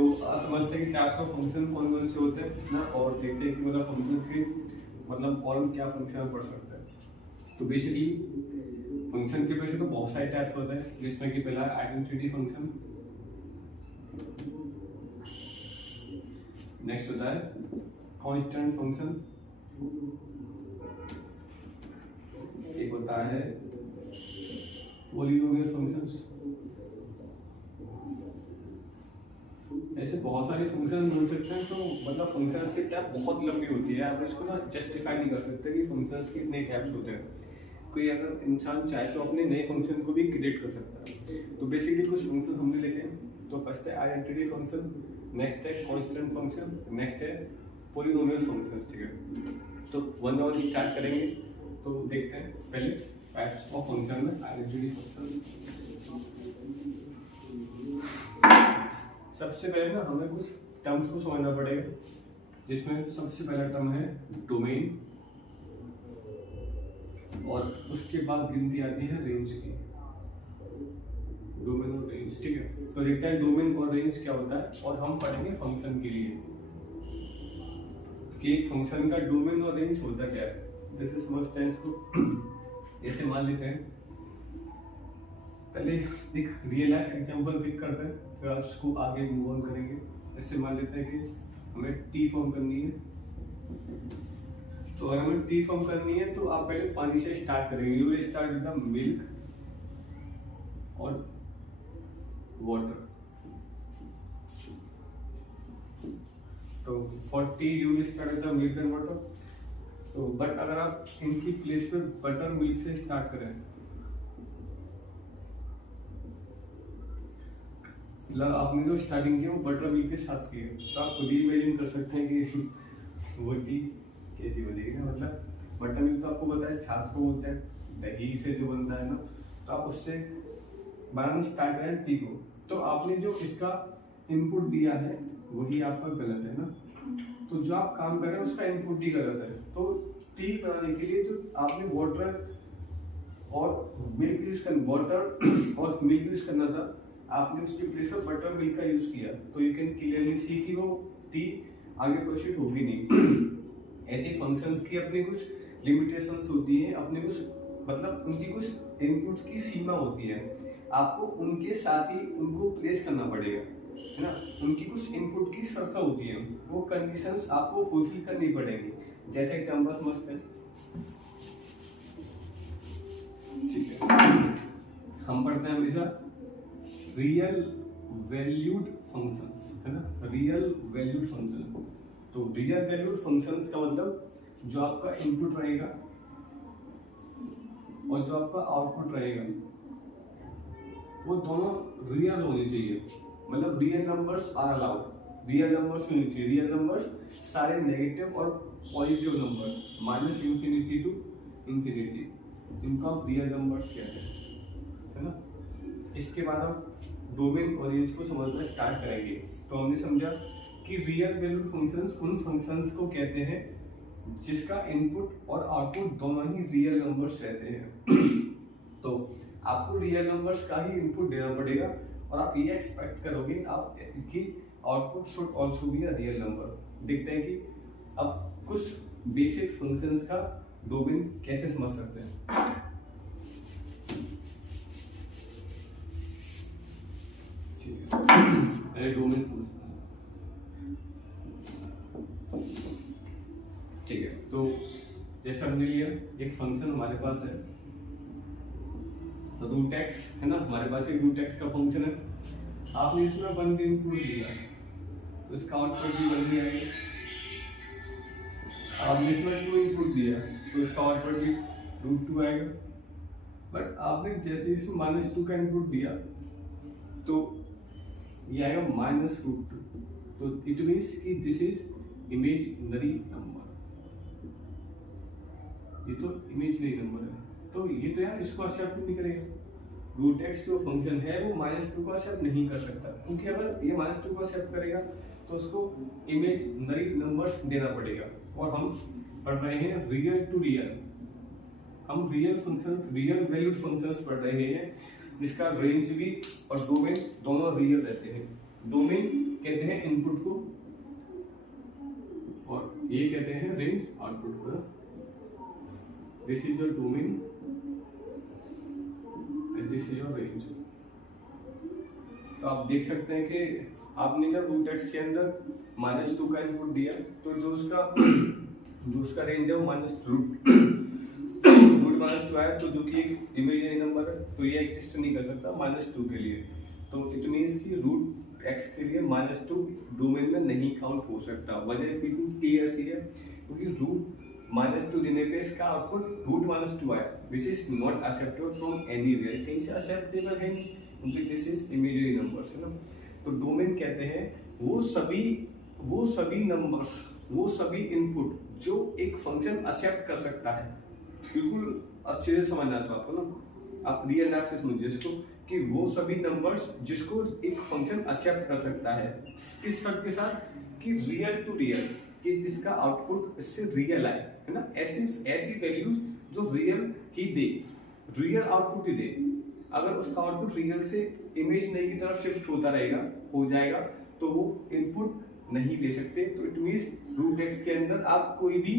तो समझते हैं कि टाइप्स ऑफ फंक्शन कौन कौन से होते हैं ना, और देखते हैं कि मतलब फंक्शन के मतलब और क्या फंक्शन पढ़ सकते हैं। तो बेसिकली फंक्शन के वैसे तो बहुत सारे टाइप्स होते हैं, जिसमें कि पहला आइडेंटिटी फंक्शन, नेक्स्ट होता है कांस्टेंट फंक्शन, एक होता है पॉलिनोमियल फंक्शंस। ऐसे बहुत सारे फंक्शन बोल सकते हैं। तो मतलब फंक्शंस की टाइप बहुत लंबी होती है, आप इसको ना जस्टिफाई नहीं कर सकते कि फंक्शंस के इतने टाइप्स होते हैं। कोई अगर इंसान चाहे तो अपने नए फंक्शन को भी क्रिएट कर सकता है। तो बेसिकली कुछ फंक्शन हमने लिखे हैं। तो फर्स्ट है आइडेंटिटी फंक्शन, नेक्स्ट है कांस्टेंट फंक्शन, नेक्स्ट है पॉलिनोमियल फंक्शन। ठीक है, तो वन बाय वन स्टार्ट करेंगे। तो देखते हैं पहले टाइप्स ऑफ फंक्शन में आइडेंटिटी फंक्शन। सबसे पहले ना हमें कुछ टर्म्स को समझना पड़ेगा, जिसमें सबसे पहला टर्म है डोमेन, और उसके बाद गिनती आती है रेंज की। डोमेन और रेंज, ठीक है। तो देखते हैं डोमेन और रेंज क्या होता है, और हम पढ़ेंगे फंक्शन के लिए कि एक फंक्शन का डोमेन और रेंज होता क्या है। जैसे समझते हैं इसको, ऐसे मान लेते हैं। पहले एक रियल लाइफ एग्जांपल पिक करते हैं, फिर उसको आगे मूव ऑन करेंगे। ऐसे मान लेते हैं कि हमें टी फॉर्म करनी है। तो अगर हमें टी फॉर्म करनी है तो आप पहले पानी से स्टार्ट करेंगे। You will start with the milk और वाटर। तो for T U will start with the milk and water. तो बट अगर आप इनकी प्लेस पे बटर मिल्क से स्टार्ट करें, मतलब आपने जो स्टार्टिंग किया वो बटर मिल्क के साथ की है, तो आप खुद ही इमेजिन कर सकते हैं कि वो टी कैसी बनेगी ना। मतलब बटर मिल्क तो आपको पता है छाछ को बोलते हैं, दही से जो बनता है ना, तो आप उससे बनाना स्टार्ट करें टी को। तो आपने जो इसका इनपुट दिया है वही आपका गलत है ना। तो जो आप काम कर रहे हैं उसका इनपुट ही गलत है। तो टी बनाने के लिए जो आपने वाटर और मिल्क यूज करना था, आपने उसकी प्लेस पर बटर मिल्क का यूज किया। तो यू कैन क्लियरली सी कि वो टी आगे प्रोसीड होगी नहीं। ऐसे फंक्शंस की अपनी कुछ लिमिटेशंस होती हैं, अपने कुछ मतलब उनकी कुछ इनपुट्स की सीमा होती है। आपको उनके साथ ही उनको प्लेस करना पड़ेगा, है ना। उनकी कुछ इनपुट की शर्त होती है, वो कंडीशंस आपको फुलफिल करनी पड़ेगी। जैसे एग्जांपल समझते हैं, ठीक है। हम पढ़ते हैं हमेशा रियल वैल्यूड फंक्शंस, है ना, रियल वैल्यूड फंक्शन। तो रियल वैल्यूड फंक्शंस का मतलब जो आपका इनपुट रहेगा और जो आपका आउटपुट रहेगा वो दोनों रियल होनी चाहिए। मतलब real numbers are allowed. Real numbers होनी चाहिए। रियल नंबर्स सारे नेगेटिव और positive numbers minus infinity to infinity, इनको आप रियल नंबर्स कहते हैं, है ना। इसके बाद हम डोमेन और रेंज को समझना स्टार्ट करेंगे। तो हमने समझा कि रियल वैल्यूड फंक्शंस उन फंक्शंस को कहते हैं जिसका इनपुट और आउटपुट दोनों ही रियल नंबर्स रहते हैं। तो आपको रियल नंबर्स का ही इनपुट देना पड़ेगा, और आप ये एक्सपेक्ट करोगे आप कि output should also be a real number. देखते हैं कि अब कुछ बेसिक फंक्शंस का डोमेन कैसे समझ सकते हैं। पहले डोमेन समझते हैं, ठीक है। तो जैसे हमने लिया एक फंक्शन हमारे पास है रूट एक्स, है ना। हमारे पास एक रूट एक्स का फंक्शन है। आपने इसमें 1 का इनपुट दिया तो इसका आउटपुट भी 1 ही आएगा। आपने इसमें 2 इनपुट दिया तो इसका आउटपुट भी √2 आएगा। बट आपने जैसे इसमें -2 का इनपुट दिया तो ये आएगा -√2। तो इट मीन्स कि दिस इज इमेजिनरी नंबर। ये तो इमेजिनरी नंबर है, तो ये तो यार इसको एक्सेप्ट नहीं करेगा। रूट एक्स जो फंक्शन है वो -2 को एक्सेप्ट नहीं कर सकता, क्योंकि अगर ये -2 को एक्सेप्ट करेगा तो उसको इमेजिनरी नंबर्स देना पड़ेगा। और हम पढ़ रहे हैं रियल टू रियल। हम real functions, real valued functions पढ़ रहे हैं जिसका रेंज भी और डोमेन दोनों रियल रहते हैं। डोमेन कहते हैं इनपुट को और ये कहते हैं रेंज आउटपुट को। This is your domain and this is your range. तो आप देख सकते हैं कि आपने जब रूट एक्स के अंदर -2 का इनपुट दिया तो जो उसका रेंज है वो -√2 आया, तो जो कि एक इमेजिनरी नंबर है तो ये एग्जिस्ट नहीं कर सकता -2 के लिए। तो इट मींस कि रूट एक्स के लिए -2 डोमेन में नहीं काउंट हो सकता। वजह बिल्कुल क्लियर सी है, क्योंकि -2 देने पे इसका आउटपुट √-2 आया, which is not acceptable from anywhere, कहीं से एक्सेप्टेबल है नहीं, क्योंकि दिस इज इमेजिनरी नंबर्स है ना। तो डोमेन कहते हैं वो सभी नंबर्स, वो सभी इनपुट जो एक फंक्शन एक्सेप्ट कर सकता है। बिल्कुल अच्छे से समझना तो आपको ना, आप रियल लाइफ से समझिए इसको, कि वो सभी नंबर्स जिसको एक फंक्शन एक्सेप्ट कर सकता है, किस शर्त के साथ, कि रियल टू रियल, कि जिसका आउटपुट इससे रियल आए, है ना। ऐसी वैल्यूज जो रियल ही दे, रियल आउटपुट ही दे। अगर उसका आउटपुट रियल से इमेजिनरी की तरफ शिफ्ट होता रहेगा, हो जाएगा, तो वो इनपुट नहीं ले सकते। तो इट मींस रूट एक्स के अंदर आप कोई भी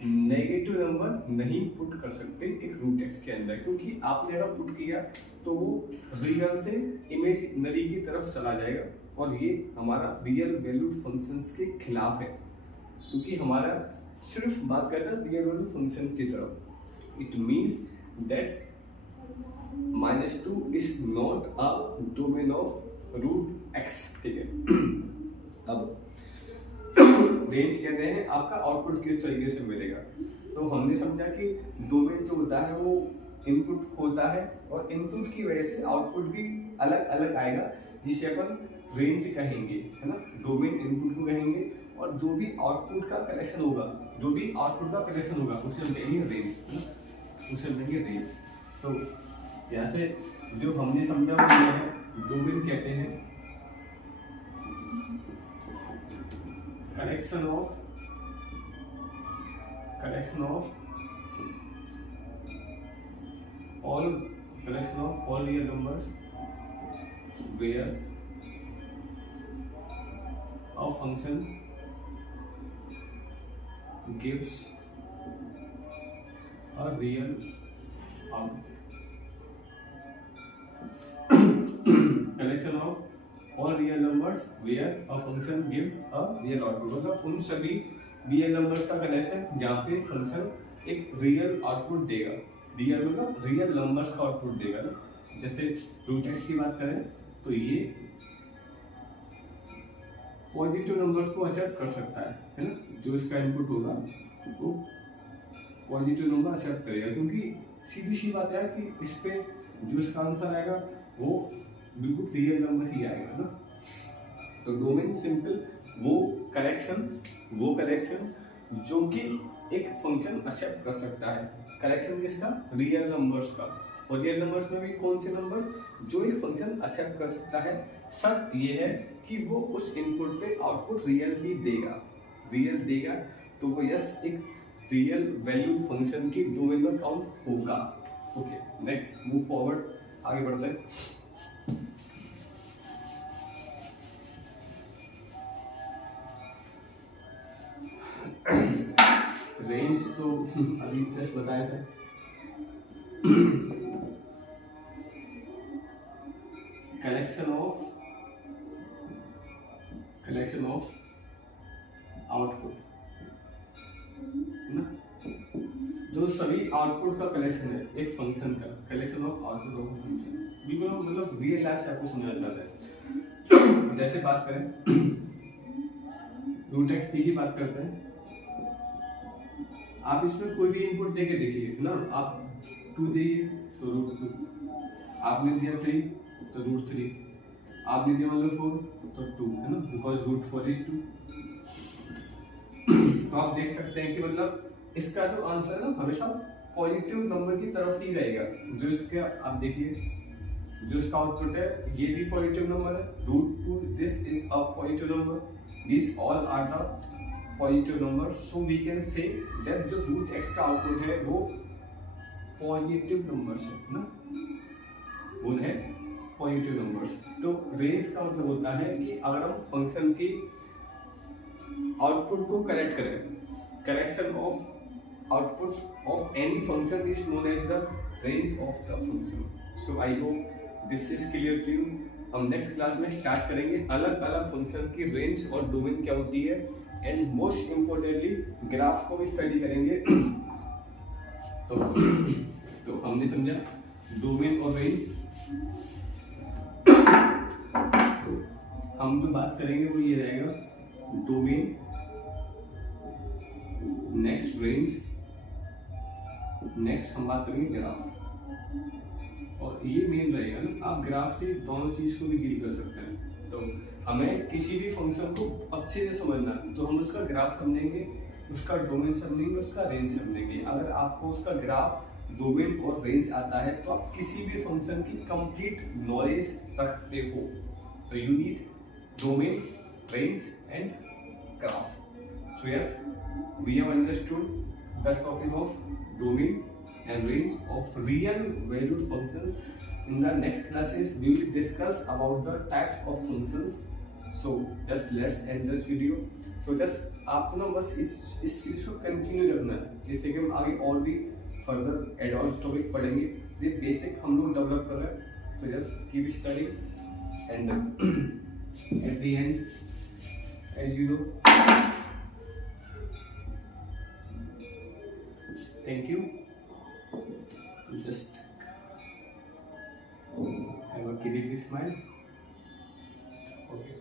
नेगेटिव नंबर नहीं पुट कर सकते एक रूट एक्स के अंदर, क्योंकि आपने अगर पुट किया तो वो रियल से इमेजिनरी की तरफ चला जाएगा, और ये हमारा रियल वैल्यूड फंक्शंस के खिलाफ है, क्योंकि हमारा सिर्फ बात करता है रियल वैल्यूड फंक्शन की तरफ। It means that -2 is not a domain of root x, ठीक है। अब रेंज कहते हैं आपका आउटपुट किस तरीके से मिलेगा। तो हमने समझा कि डोमेन जो होता है वो इनपुट होता है, और इनपुट की वजह से आउटपुट भी अलग अलग आएगा, जिसे अपन रेंज कहेंगे, है ना। डोमेन इनपुट को कहेंगे, और जो भी आउटपुट का कलेक्शन होगा, उसे हम कहेंगे रेंज, है ना, उसे हम कहेंगे रेंज। तो यहाँ से जो हमने समझा वो ये है, डोमेन कहते हैं collection of all real numbers where a function gives a real output। collection of all real numbers where a function gives a real output, मतलब उन सभी रियल नंबर्स का कलेक्शन जहाँ पे फंक्शन एक रियल आउटपुट देगा। रियल मतलब real numbers का आउटपुट देगा ना। जैसे रूट एक्स की बात करें तो ये पॉजिटिव नंबर्स को एक्सेप्ट कर सकता है ना। जो इसका इनपुट होगा वो पॉजिटिव नंबर एक्सेप्ट करेगा, क्योंकि सीधी सी बात है कि इस पे जो इसका आंसर आएगा वो बिल्कुल रियल नंबर ही आएगा ना। तो डोमेन सिंपल वो कलेक्शन जो कि एक फंक्शन एक्सेप्ट कर सकता है। कलेक्शन किसका? रियल नंबर्स का। और रियल नंबर्स में भी कौन से नंबर जो एक फंक्शन एक्सेप्ट कर सकता है। शर्त ये है कि वो उस इनपुट पे आउटपुट रियल ही देगा, तो वो यस एक रियल वैल्यू फंक्शन की डोमेन में काउंट होगा। ओके, नेक्स्ट मूव फॉरवर्ड, आगे बढ़ते हैं। रेंज तो अभी जस्ट बताया था। कलेक्शन ऑफ आउटपुट ना, जो सभी आउटपुट का कलेक्शन है एक फंक्शन का, collection of output of function. बिल्कुल मतलब रियल लाइफ से आपको समझना चाहता है। जैसे बात करें रूट एक्स की ही बात करते हैं। आप इसमें कोई भी इनपुट देके देखिए ना, आप 2 दिए तो √2, आपने दिया 3 तो √3, आपने दिया मतलब 4 तो 2, है ना, बिकॉज √4 इज 2। तो आप देख सकते हैं कि मतलब इसका जो आंसर है ना हमेशा पॉजिटिव नंबर की तरफ ही रहेगा। जो इसका आप देखिए जो इसका आउटपुट है ये भी पॉजिटिव नंबर है, √2, this is a positive number, this all are the positive number. So we can say that जो रूट एक्स का आउटपुट है वो पॉजिटिव नंबर है ना, वो है पॉजिटिव नंबर्स। तो रेंज का मतलब होता है कि अगर हम फंक्शन की आउटपुट को करेक्ट करें, correction of output of any function is known as the range of the function. So I hope this is clear to you. हम नेक्स्ट क्लास में स्टार्ट करेंगे अलग अलग फंक्शन की रेंज और डोमेन क्या होती है, एंड मोस्ट इम्पोर्टेंटली ग्राफ को भी स्टडी करेंगे। तो हमने समझा डोमेन और रेंज। हम जो बात करेंगे वो ये रहेगा डोमेन, नेक्स्ट रेंज, नेक्स्ट हम बात करेंगे ग्राफ। और ये मेन रहेगा ना, आप ग्राफ से दोनों चीज को भी डील कर सकते हैं। तो हमें किसी भी फंक्शन को अच्छे से समझना है तो हम उसका ग्राफ समझेंगे, उसका डोमेन समझेंगे, उसका रेंज समझेंगे। अगर आपको उसका ग्राफ, डोमेन और रेंज आता है तो आप किसी भी फंक्शन की कंप्लीट नॉलेज रखते हो। तो you need domain, range and graph. So yes, we have understood the topic of domain and range of real valued functions. In the next classes we will discuss about the types of functions. So just let's end this video. So just आपको ना बस इस चीज को continue रखना है, जैसे कि हम आगे और भी फर्दर एडवांस टॉपिक पढ़ेंगे। ये बेसिक हम लोग डेवलप कर रहे हैं। So just keep studying and at the end, as you know, thank you. Just have a creative smile. Okay.